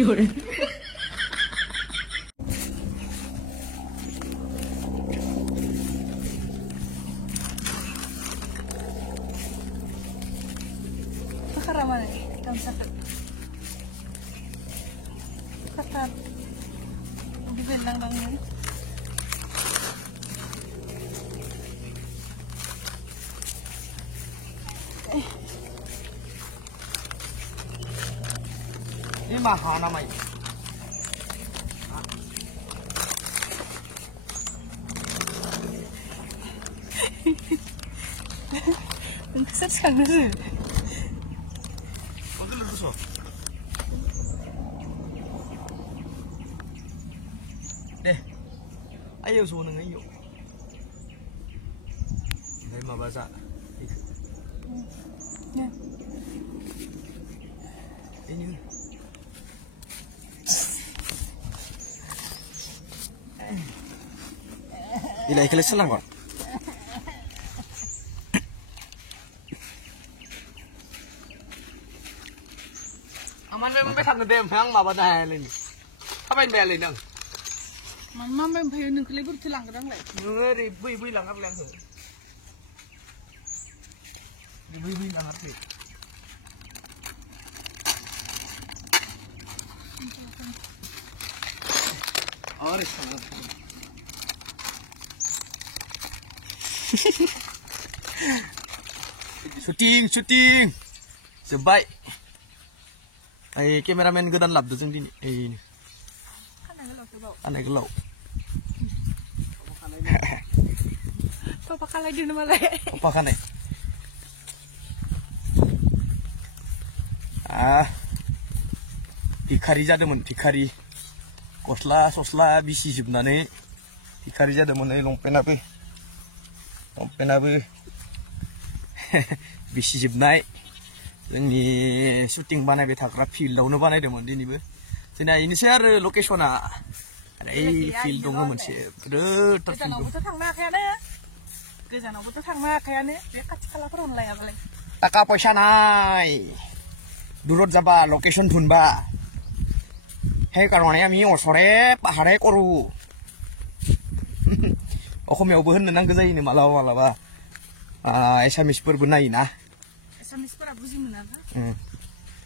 有人。Pakaraman ikan sakit. Kata dibilang lang. Ini mahal namanya. Besar sekali. Betul betul. Deh, ayo suruh ayo. Đây mà bà dạ. Nè. Ini. Ilai kelas selang kok. Aman memangไปทำในเต็มทั้งมาบันไดเลยนี่ถ้าเป็นแบบเลยนึง Mama memang nak lebur telang kadang leh. Ngeri bui langat leng tu. Bui langat ni. और syuting sebaik kameramen godan lab tu sing di ini aneh gelau Papa kalai di nama leh. apa kan भिखारी जादोंमोन भिखारी गस्ला सस्ला बिसि जोबनानै भिखारी जादोंमोन लंपेन्टआबो बिसि जोबनाय जोंनि शुटिं बानायबाय थाग्रा फिल्डआवनो बानायदोंमोन दिनैबो जोंना इनोसै आरो लकेशना ओइ फिल्ड दङ मोनसे बिराद गोजानावबोथ' थांनो हाखायानो बे खाथि खालाफोरावनो लायाबालाय टाका पैसा নাই দূৰত যাবা লোকেশন ঢুনবা সেইকাৰণে আমি ওচৰে পাহাৰে কৰো অসমীয়াवबो होननो नांगौ जायोनो मालाबा मालाबा एसामिसफोरबो नायोना एसामिसफोरा बुजि मोना ना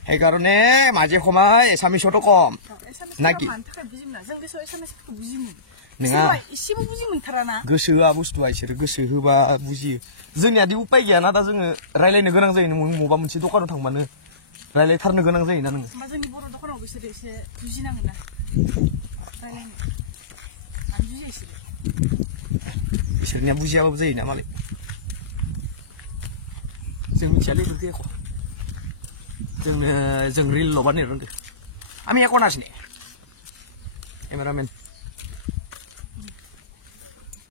সেইকাৰণে মাজে সময় एसामिसआवथ' কম नागि जों गोसोआव एसामिसफोरखौ बुजि मोनो नङा एसेबो बुजि मोनथाराना गोसोआ बुस्थुआ इसोरो गोसो होबा बुजियो जोंनियादि उपाय गैयाना दा जोङो रायलायनो गोनां जायो नों मबा मोनसे दखानाव थांबानो रायलायथारनो गोनां जायोना नोङो मा जोंनि बर' दखानाव बिसोरो एसे बुजिनांगोन ना रायलायनो मानो बुजिया बिसोरनिया बुजियाबाबो जायोना मालाय जों मिथियालै बेखौ एख' जों रिलल' बानायनो रोंगौ आमी এখন আসিনি ক্যামেরাম্যান